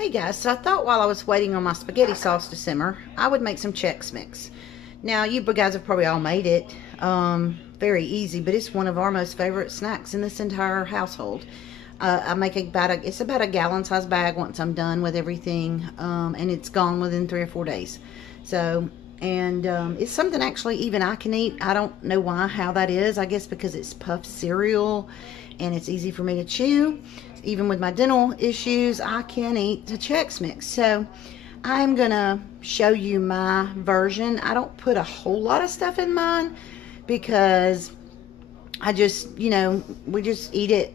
Hey guys, so I thought while I was waiting on my spaghetti sauce to simmer, I would make some Chex Mix. Now, you guys have probably all made it. Very easy, but it's one of our most favorite snacks in this entire household. I make it's about a gallon-sized bag once I'm done with everything, and it's gone within 3 or 4 days. So, and it's something actually even I can eat. I don't know how that is. I guess because it's puffed cereal, and it's easy for me to chew. Even with my dental issues, I can eat the Chex Mix. So I'm gonna show you my version. I don't put a whole lot of stuff in mine because I just, we just eat it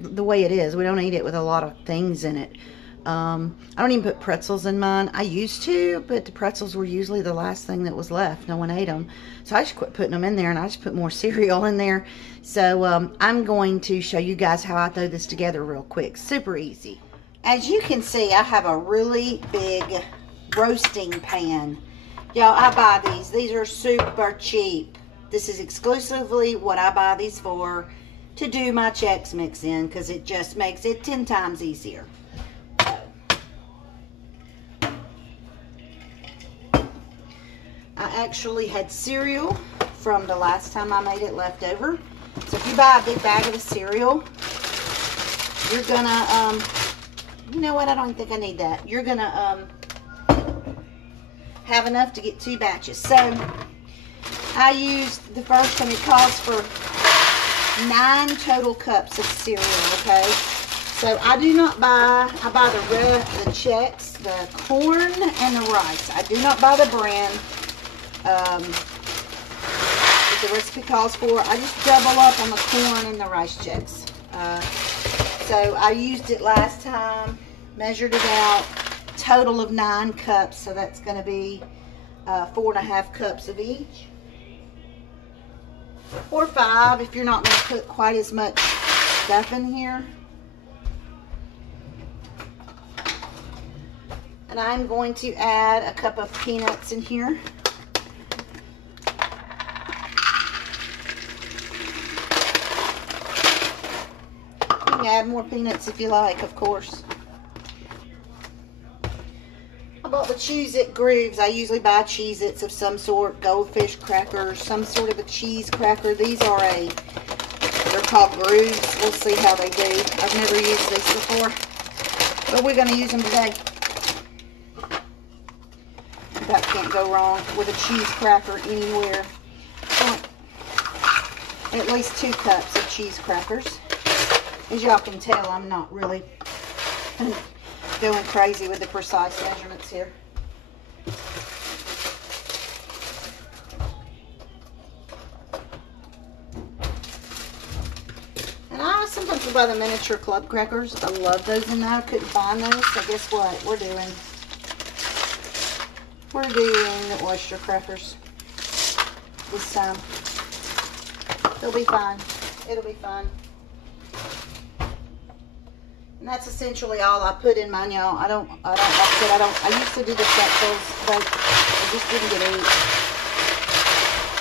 the way it is. We don't eat it with a lot of things in it. I don't even put pretzels in mine. I used to, but the pretzels were usually the last thing that was left. No one ate them. So I just quit putting them in there, and I just put more cereal in there. So I'm going to show you guys how I throw this together real quick. Super easy. As you can see, I have a really big roasting pan. Y'all, I buy these. These are super cheap. This is exclusively what I buy these for, to do my Chex Mix in, because it just makes it 10 times easier. I actually had cereal from the last time I made it left over. So if you buy a big bag of the cereal, you're gonna, you know what, I don't think I need that. You're gonna have enough to get 2 batches. So I used the first one. It calls for 9 total cups of cereal, okay? So I do not buy, I buy the Chex, the corn, and the rice. I do not buy the brand. That the recipe calls for. I just double up on the corn and the rice Chex. So I used it last time, measured it out, total of 9 cups, so that's going to be 4.5 cups of each, or 5 if you're not going to put quite as much stuff in here. And I'm going to add a cup of peanuts in here. Add more peanuts if you like, of course. I bought the Cheez-It Grooves. I usually buy Cheez-Its of some sort, goldfish crackers, some sort of a cheese cracker. These are they're called Grooves. We'll see how they do. I've never used these before, but we're going to use them today. That can't go wrong with a cheese cracker anywhere. At least 2 cups of cheese crackers. As y'all can tell, I'm not really going crazy with the precise measurements here. And I sometimes buy the miniature club crackers. I love those, and I couldn't find those. So guess what? We're doing the oyster crackers this time. They'll be fine. It'll be fine. And that's essentially all I put in mine, y'all. I used to do the pretzels, but I just didn't get it.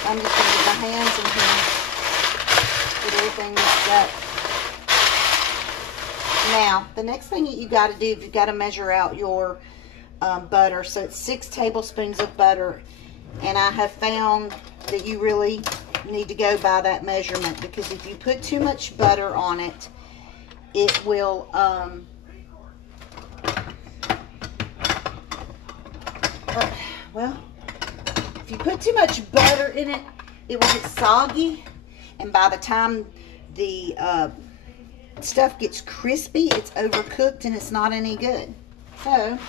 I'm just going to get my hands in here, get everything mixed up. Now, the next thing that you got to do, you've got to measure out your butter. So it's 6 tablespoons of butter. And I have found that you really need to go by that measurement, because if you put too much butter on it, it will, well, if you put too much butter in it, it will get soggy, and by the time the stuff gets crispy, it's overcooked and it's not any good. So,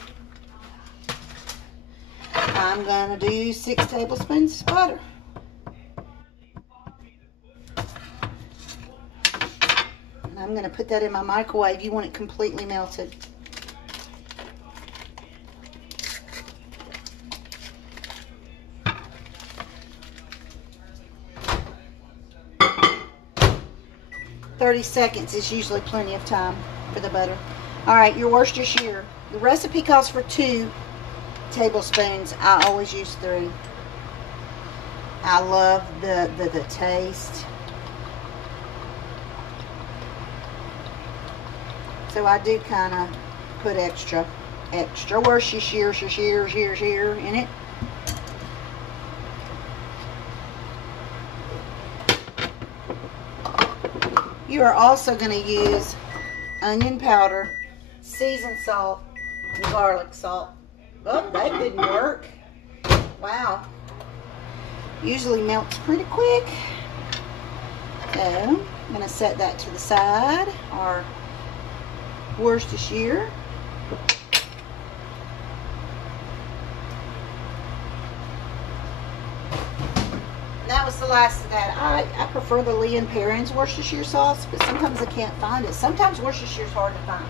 I'm going to do 6 tablespoons of butter. I'm going to put that in my microwave. You want it completely melted. "30 seconds is usually plenty of time for the butter. Alright, your Worcestershire. The recipe calls for 2 tablespoons. I always use 3. I love the taste. So I do kind of put extra. extra Worcestershire in it. You are also going to use onion powder, seasoned salt, and garlic salt. Oh, that didn't work. Wow. Usually melts pretty quick. So, I'm going to set that to the side. Our Worcestershire. That was the last of that. I prefer the Lee & Perrins Worcestershire sauce, but sometimes I can't find it. Sometimes Worcestershire's hard to find.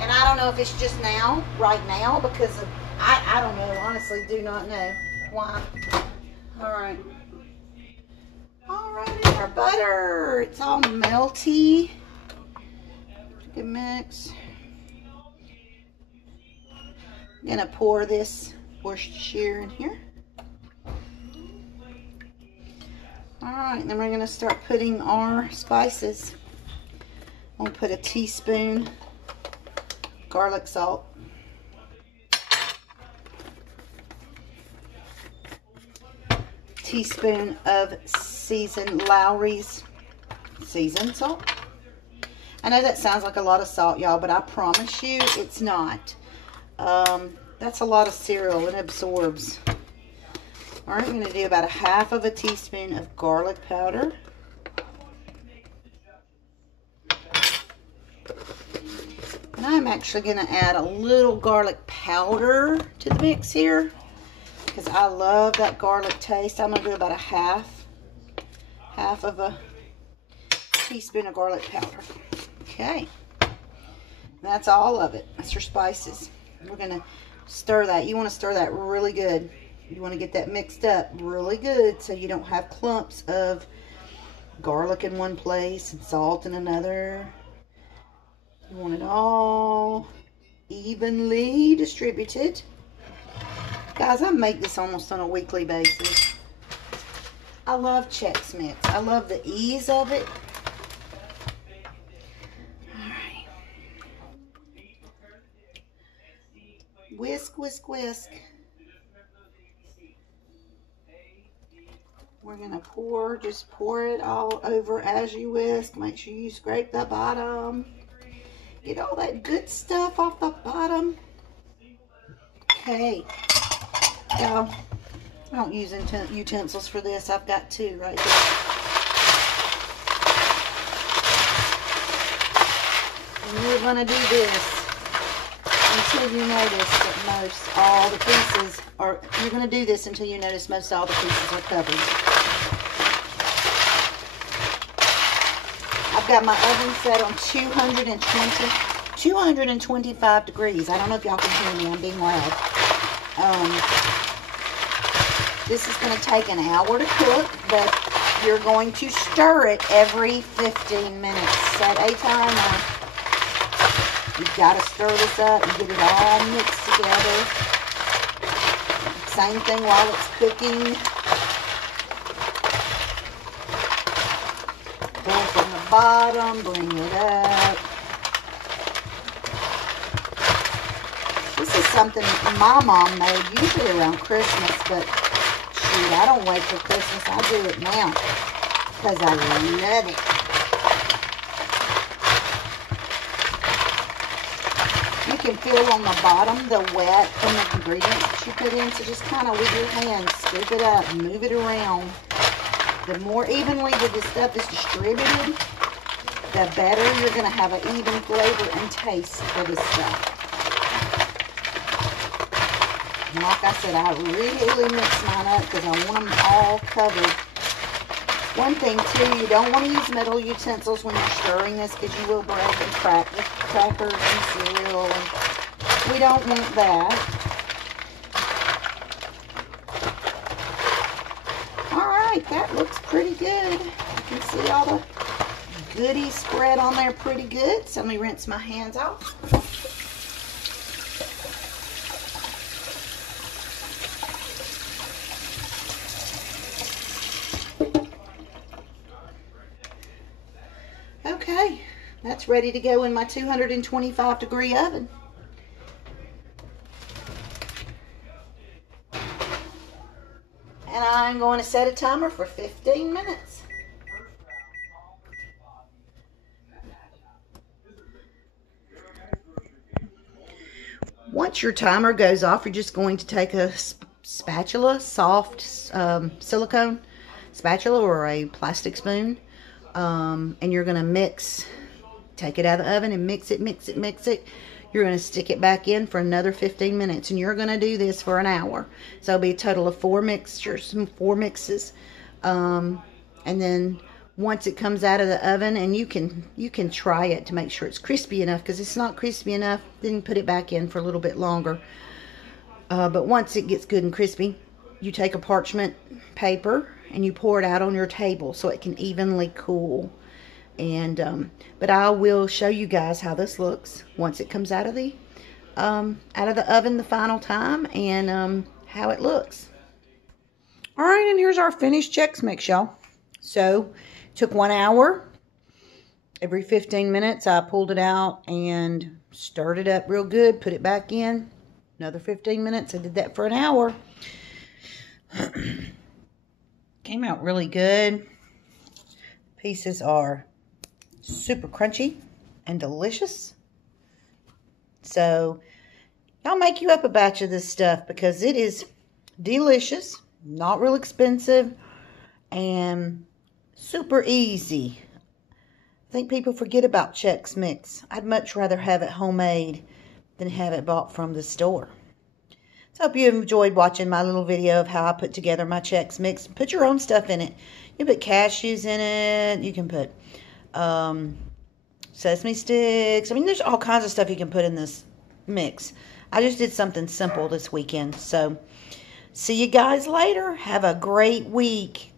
And I don't know if it's just now, right now, because of, I don't know, honestly, do not know why. Alright. Alright, our butter. It's all melty. Good mix. I'm going to pour this Worcestershire in here. Alright, then we're going to start putting our spices. I'm going to put a teaspoon garlic salt. Teaspoon of seasoned Lowry's seasoned salt. I know that sounds like a lot of salt, y'all, but I promise you it's not. That's a lot of cereal. It absorbs. Alright, I'm going to do about a half of a teaspoon of garlic powder. And I'm actually going to add a little garlic powder to the mix here, because I love that garlic taste. I'm going to do about a half of a teaspoon of garlic powder. Okay. That's all of it. That's your spices. We're going to stir that. You want to stir that really good. You want to get that mixed up really good so you don't have clumps of garlic in one place and salt in another. You want it all evenly distributed. Guys, I make this almost on a weekly basis. I love Chex Mix. I love the ease of it. Alright. Whisk, whisk, whisk. We're going to pour, just pour it all over as you whisk. Make sure you scrape the bottom. Get all that good stuff off the bottom. Okay. Y'all, I don't use utensils for this. I've got two right here. And you're going to do this until you notice that most all the pieces are, you're going to do this until you notice most all the pieces are covered. I've got my oven set on 225 degrees. I don't know if y'all can hear me. I'm being loud. This is going to take an hour to cook, but you're going to stir it every 15 minutes. Set a timer. You've got to stir this up and get it all mixed together. Same thing while it's cooking. Pull from the bottom, bring it up. This is something my mom made usually around Christmas, but shoot, I don't wait for Christmas. I do it now because I love it. You can feel on the bottom the wet from the ingredients that you put in, so just kind of with your hands, scoop it up, move it around. The more evenly that this stuff is distributed, the better you're going to have an even flavor and taste for this stuff. And like I said, I really mix mine up because I want them all covered. One thing too, you don't want to use metal utensils when you're stirring this because you will break and crack the crackers and cereal. And we don't want that. Alright, that looks pretty good. You can see all the goodies spread on there pretty good. So let me rinse my hands off. Okay, That's ready to go in my 225-degree oven. And I'm going to set a timer for 15 minutes. Once your timer goes off, you're just going to take a spatula, soft silicone spatula or a plastic spoon, and you're going to take it out of the oven and mix it. You're going to stick it back in for another 15 minutes, and you're going to do this for an hour. So it'll be a total of 4 mixes. And then once it comes out of the oven, and you can try it to make sure it's crispy enough, because it's not crispy enough, then put it back in for a little bit longer. But once it gets good and crispy, you take a parchment paper and you pour it out on your table so it can evenly cool. And but I will show you guys how this looks once it comes out of the oven the final time, and how it looks. All right, and here's our finished Chex Mix, y'all. So it took 1 hour. Every 15 minutes I pulled it out and stirred it up real good, put it back in. Another 15 minutes. I did that for an hour. Came out really good. Pieces are super crunchy and delicious. So I'll make you up a batch of this stuff, because it is delicious, not real expensive, and super easy. I think people forget about Chex Mix. I'd much rather have it homemade than have it bought from the store. So I hope you enjoyed watching my little video of how I put together my Chex Mix. Put your own stuff in it. You can put cashews in it. You can put sesame sticks. I mean, there's all kinds of stuff you can put in this mix. I just did something simple this weekend. So see you guys later. Have a great week.